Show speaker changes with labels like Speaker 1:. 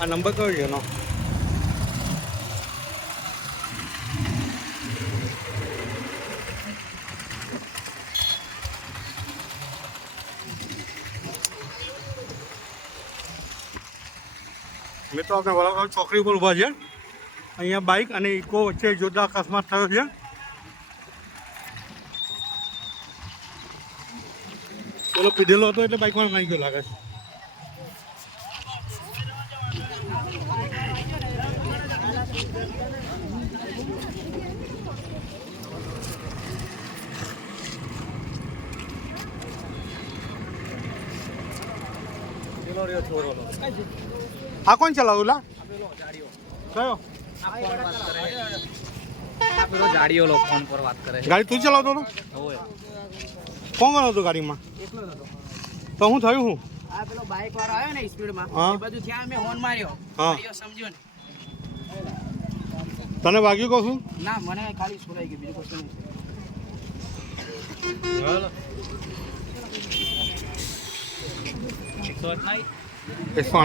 Speaker 1: આ નંબર કયો છે એનો? મિત્રો, આપણે વડાપ્રધાન ચોકડી ઉપર ઊભા છે અહીંયા બાઇક અને ઇકો વચ્ચે જોરદાર અકસ્માત થયો છે. પેલો પીધેલો હતો એટલે બાઇકમાં ગયો લાગે છે. આ કોણ ચલાવું લા કયો?
Speaker 2: જાડીઓ લો ફોન પર વાત કરે
Speaker 1: ગાડી તું ચલાવતો હતો? કોણ કોણ હતું ગાડીમાં? તો હું થયું હું?
Speaker 2: આ પેલો બાઇક વાળો આવ્યો ને સ્પીડમાં. એ બધું ત્યાં મેં હોર્ન માર્યો. સમજ્યો ને.
Speaker 1: તને વાગ્યું કહું છું?
Speaker 2: ના મને ખાલી સુરાઈ ગયું બીજું કશું નહીં.
Speaker 1: એકસો